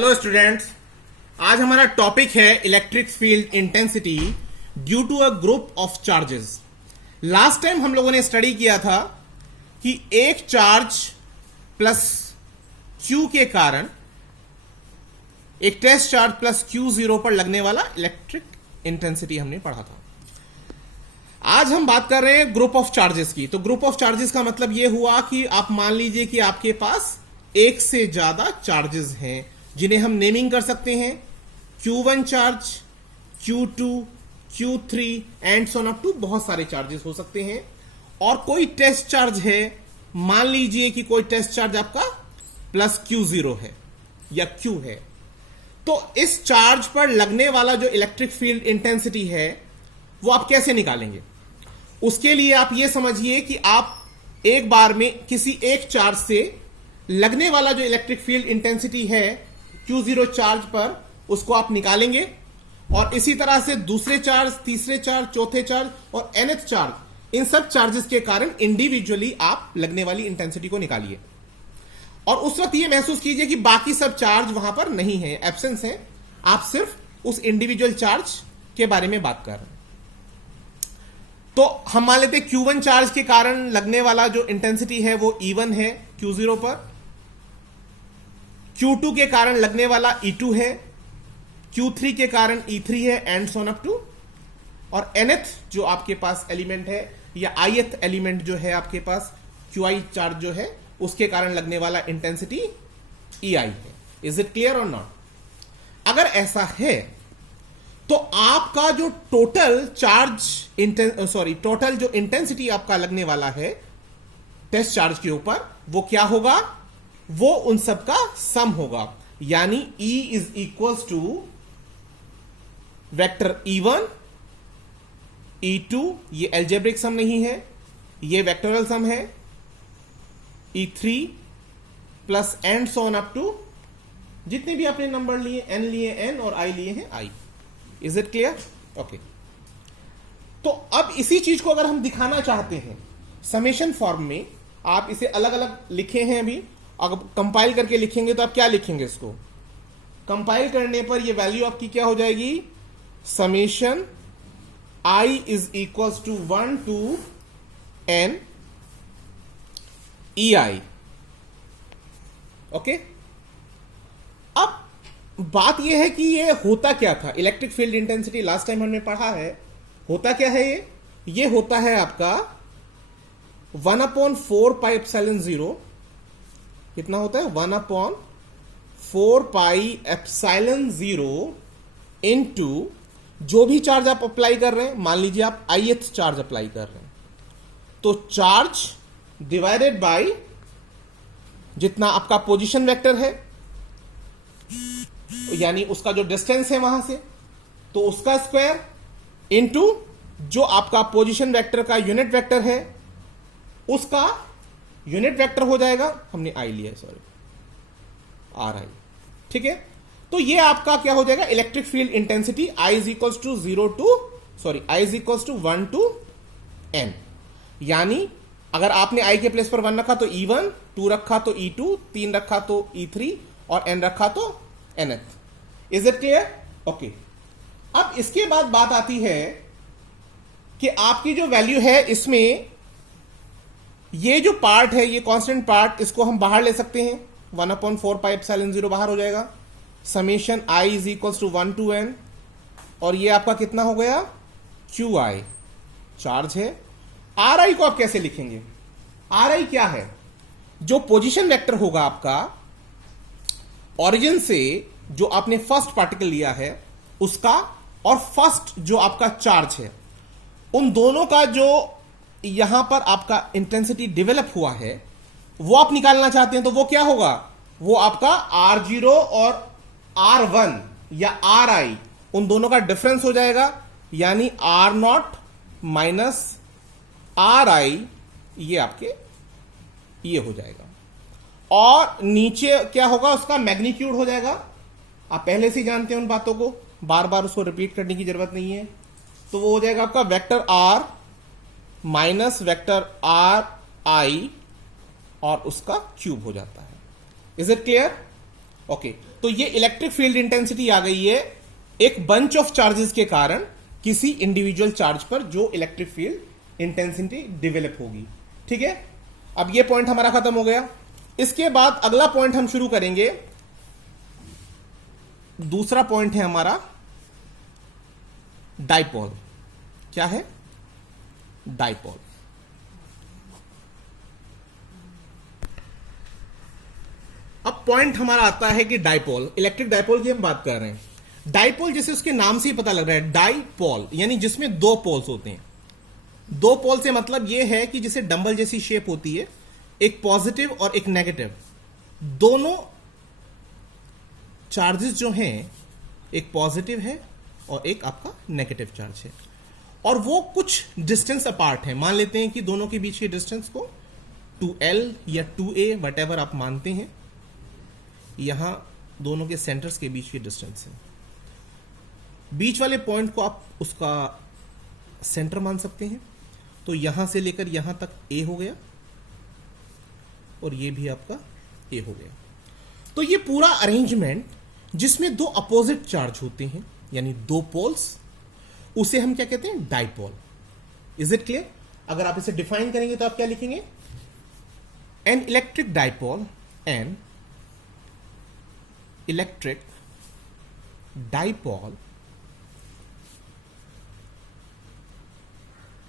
Hello students, आज हमारा topic है electric field intensity due to a group of charges. Last time हम लोगों ने स्टडी किया था कि एक चार्ज प्लस क्यू के कारण एक test charge plus Q zero पर लगने वाला इलेक्ट्रिक इंटेंसिटी हमने पढ़ा था। आज हम बात कर रहे हैं ग्रुप ऑफ चार्जेस की। तो ग्रुप ऑफ चार्जेस का मतलब यह हुआ कि आप मान लीजिए कि आपके पास एक से ज्यादा चार्जेस हैं जिन्हें हम नेमिंग कर सकते हैं Q1 charge, Q2, Q3 and so on up to बहुत सारे चार्जेस हो सकते हैं। और कोई टेस्ट चार्ज है, मान लीजिए कि कोई टेस्ट चार्ज आपका प्लस Q0 है या Q है। तो इस चार्ज पर लगने वाला जो इलेक्ट्रिक फील्ड इंटेंसिटी है वो आप कैसे निकालेंगे? उसके लिए आप ये समझिए कि आप एक बार में किसी एक चार्ज से लगने वाला जो इलेक्ट्रिक फील्ड इंटेंसिटी है Q0 चार्ज पर, उसको आप निकालेंगे और इसी तरह से दूसरे चार्ज, तीसरे चार्ज, चौथे चार्ज और nth चार्ज, इन सब चार्जेस के कारण इंडिविजुअली आप लगने वाली इंटेंसिटी को निकालिए। और उस वक्त ये महसूस कीजिए कि बाकी सब चार्ज वहां पर नहीं है, एब्सेंस है, आप सिर्फ उस इंडिविजुअल चार्ज के बारे में बात कर रहे हैं। तो हम मान लेते हैं Q1 चार्ज के कारण लगने वाला जो इंटेंसिटी है वो E1 है Q0 पर, Q2 के कारण लगने वाला E2 है, Q3 के कारण E3 है and so on up to, और nth जो आपके पास एलिमेंट है या ith एलिमेंट जो है आपके पास Qi चार्ज जो है उसके कारण लगने वाला इंटेंसिटी Ei है। इज इट क्लियर और नॉट? अगर ऐसा है तो आपका जो टोटल टोटल जो इंटेंसिटी आपका लगने वाला है टेस्ट चार्ज के ऊपर वो क्या होगा? वो उन सब का सम होगा। यानी E is equals to vector E1, E2, ये एल्जेब्रिक सम नहीं है, ये वेक्टोरल सम है, E3 plus and so on up to जितने भी आपने नंबर लिए, n लिए n और i लिए हैं i। Is it clear? Okay. तो अब इसी चीज को अगर हम दिखाना चाहते हैं समेशन फॉर्म में, आप इसे अलग अलग लिखे हैं अभी, अगर कंपाइल करके लिखेंगे तो आप क्या लिखेंगे? इसको कंपाइल करने पर ये वैल्यू आपकी क्या हो जाएगी? Summation i is equals to 1 to n ei। Okay. अब बात यह है कि ये होता क्या था? Electric field intensity last time हमने पढ़ा है, होता क्या है? ये होता है आपका 1/4 पाई एप्सिलॉन 0। कितना होता है? 1/4 पाई एप्सिलॉन 0 इनटू जो भी चार्ज आप अप्लाई कर रहे हैं। मान लीजिए आप ith चार्ज अप्लाई कर रहे हैं तो चार्ज डिवाइडेड बाय जितना आपका पोजीशन वेक्टर है, यानी उसका जो डिस्टेंस है वहां से, तो उसका स्क्वायर इनटू जो आपका पोजीशन वेक्टर का यूनिट वेक्टर है उसका यूनिट वेक्टर हो जाएगा, हमने आई लिया है, सॉरी RI। ठीक है। तो ये आपका क्या हो जाएगा? Electric field intensity I is equals to 1 to n। यानी अगर आपने I के प्लेस पर 1 रखा तो E1, 2 रखा तो E2, 3 रखा तो E3 और n रखा तो nth। Is it clear? Okay. अब इसके बाद बात आती है कि आपकी जो वैल्यू है इसमें ये जो पार्ट है, ये कांस्टेंट पार्ट, इसको हम बाहर ले सकते हैं। 1/4 पाई एप्सिलॉन 0 बाहर हो जाएगा। Summation i is equals to 1 to n, और ये आपका कितना हो गया? Qi चार्ज है। Ri को आप कैसे लिखेंगे? Ri क्या है? जो पोजीशन वेक्टर होगा आपका ओरिजिन से, जो आपने फर्स्ट पार्टिकल लिया है उसका, और फर्स्ट जो आपका चार्ज है, उन दोनों का जो यहां पर आपका इंटेंसिटी डेवलप हुआ है वो आप निकालना चाहते हैं। तो वो क्या होगा? वो आपका R0 और R1 या Ri, उन दोनों का डिफरेंस हो जाएगा, यानी R0 माइनस Ri, ये आपके ये हो जाएगा। और नीचे क्या होगा? उसका मैग्नीट्यूड हो जाएगा। आप पहले से जानते हैं उन बातों को, बार बार उसको रिपीट करने की जरूरत नहीं है। तो वो हो जाएगा आपका vector R minus vector RI और उसका क्यूब हो जाता है। Is it clear? ओके। तो ये इलेक्ट्रिक फील्ड इंटेंसिटी आ गई है एक बंच ऑफ चार्जेस के कारण किसी इंडिविजुअल चार्ज पर जो इलेक्ट्रिक फील्ड इंटेंसिटी डेवलप होगी। ठीक है, अब ये पॉइंट हमारा खत्म हो गया। इसके बाद अगला पॉइंट हम शुरू करेंगे। दूसरा पॉइंट है हमारा डाइपोल। क्या है? डाइपोल। अब पॉइंट हमारा आता है कि डाइपोल, इलेक्ट्रिक डाइपोल की हम बात कर रहे हैं। डाइपोल जैसे उसके नाम से ही पता लग रहा है, डाइपोल यानी जिसमें दो पोल्स होते हैं। दो पोल से मतलब यह है कि जैसे डंबल जैसी शेप होती है, एक पॉजिटिव और एक नेगेटिव, दोनों चार्जेस जो हैं एक पॉजिटिव है और एक आपका नेगेटिव चार्ज है, और वो कुछ डिस्टेंस अपार्ट है। मान लेते हैं कि दोनों के बीच की डिस्टेंस को 2L या 2A वट आप मानते हैं। यहां दोनों के सेंटर्स के बीच की डिस्टेंस है। बीच वाले पॉइंट को आप उसका सेंटर मान सकते हैं। तो यहां से लेकर यहां तक A हो गया और ये भी आपका A हो गया। तो ये पूरा अरेंजमेंट जिसमें दो अपोजिट चार्ज होते हैं यानी दो पोल्स, उसे हम क्या कहते हैं? डाइपोल। Is it clear? अगर आप इसे डिफाइन करेंगे तो आप क्या लिखेंगे? An electric dipole, an electric dipole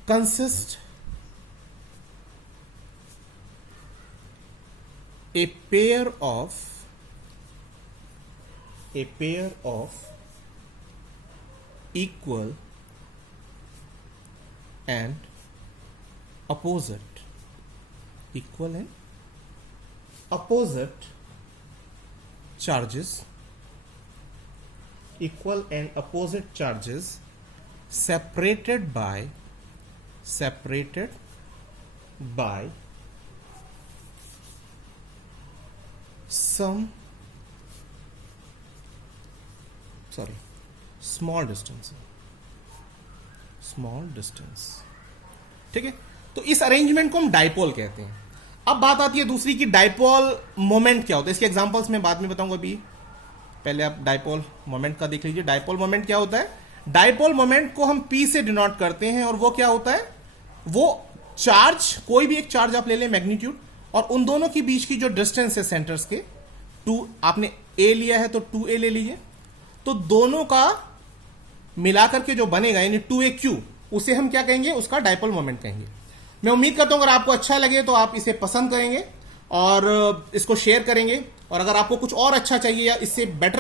consist a pair of equal and opposite charges, equal and opposite charges separated by some small distance। ठीक है, तो इस अरेंजमेंट को हम डाइपोल कहते हैं। अब बात आती है दूसरी की डाइपोल मोमेंट क्या होता है। इसके एग्जांपल्स मैं बाद में बताऊंगा, अभी पहले आप डाइपोल मोमेंट का देख लीजिए। डाइपोल मोमेंट क्या होता है? डाइपोल मोमेंट को हम P से डिनोट करते हैं, और वो क्या होता है? वो चार्ज, कोई भी एक चार्ज आप ले लें मैग्नीट्यूड, और उन दोनों के बीच की जो डिस्टेंस है सेंटर्स के, 2 आपने A लिया है तो 2A ले लीजिए, तो दोनों का मिलाकर के जो बनेगा यानी 2AQ, उसे हम क्या कहेंगे? उसका डाइपोल मोमेंट कहेंगे। मैं उम्मीद करता हूं अगर आपको अच्छा लगे तो आप इसे पसंद करेंगे और इसको शेयर करेंगे, और अगर आपको कुछ और अच्छा चाहिए या इससे बेटर